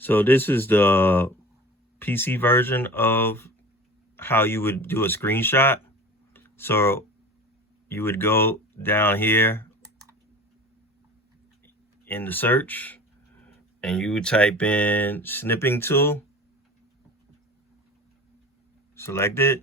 So this is the PC version of how you would do a screenshot. So you would go down here in the search and you would type in snipping tool, select it,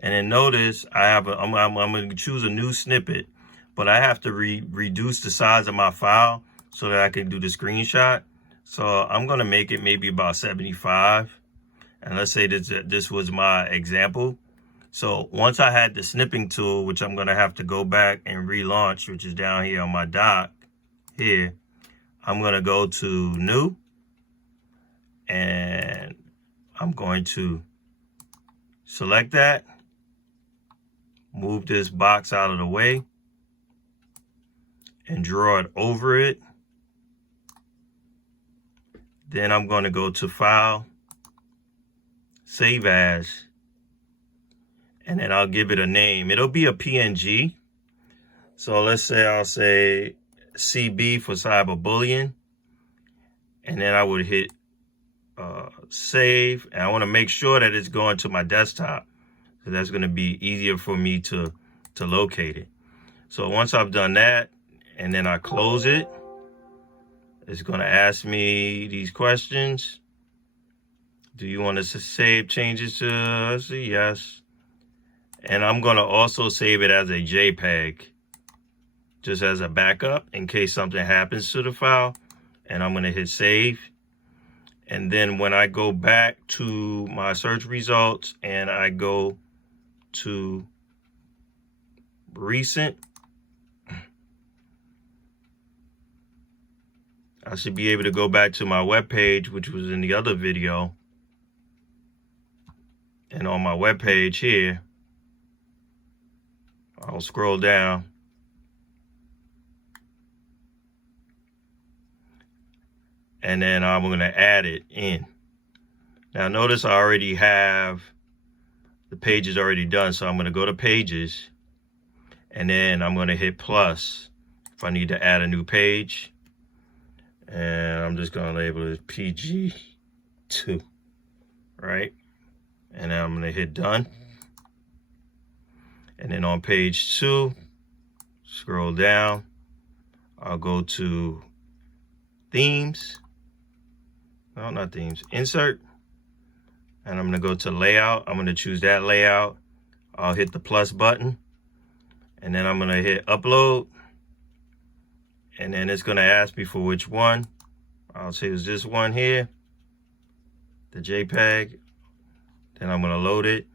and then notice I'm going to choose a new snippet, but I have to reduce the size of my file so that I can do the screenshot. So I'm going to make it maybe about 75. And let's say this was my example. So once I had the snipping tool, which I'm going to have to go back and relaunch, which is down here on my dock here, I'm going to go to new, and I'm going to select that, move this box out of the way, and draw it over it. Then I'm going to go to File, Save As, and then I'll give it a name. It'll be a PNG. So let's say I'll say CB for cyberbullying, and then I would hit save, and I want to make sure that it's going to my desktop, so that's going to be easier for me to locate it. So once I've done that, and then I close it, it's going to ask me these questions. Do you want to save changes to? Let's see, yes. And I'm going to also save it as a JPEG, just as a backup in case something happens to the file. And I'm going to hit save. And then when I go back to my search results and I go to recent, I should be able to go back to my web page, which was in the other video. And on my web page here, I'll scroll down. And then I'm going to add it in. Now notice I already have the pages already done. So I'm going to go to pages, and then I'm going to hit plus if I need to add a new page. And I'm just going to label it PG2, right? And then I'm going to hit done. And then on page 2, scroll down. I'll go to themes. No, not themes. Insert. And I'm going to go to layout. I'm going to choose that layout. I'll hit the plus button. And then I'm going to hit upload. And then it's going to ask me for which one. I'll choose this one here, the JPEG. Then I'm going to load it.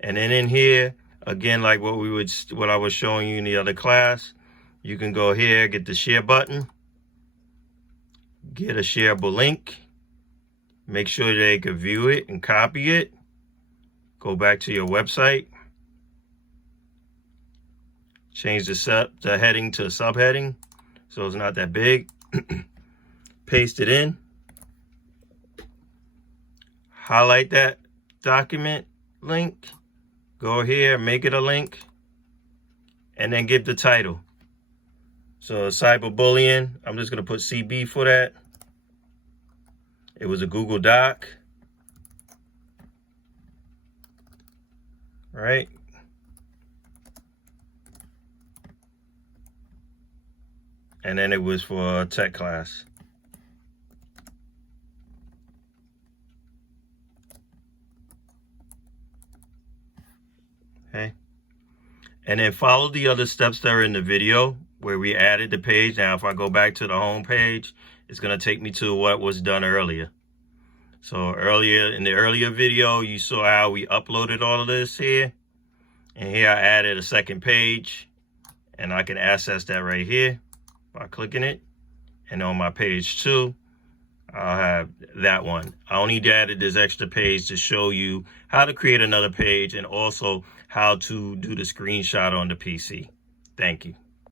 And then in here, again, like what I was showing you in the other class, you can go here, get the share button, get a shareable link, make sure they can view it and copy it, go back to your website, change the heading to subheading so it's not that big, paste it in, highlight that document link, go here, make it a link, and then give the title. So cyberbullying, I'm just going to put CB for that. It was a Google Doc. Right? And then it was for a tech class. Okay. And then follow the other steps that are in the video where we added the page. Now, if I go back to the home page, it's going to take me to what was done earlier. So in the earlier video, you saw how we uploaded all of this here. And here I added a second page, and I can access that right here by clicking it. And on my page 2, I'll have that one. I only added this extra page to show you how to create another page and also how to do the screenshot on the PC. Thank you.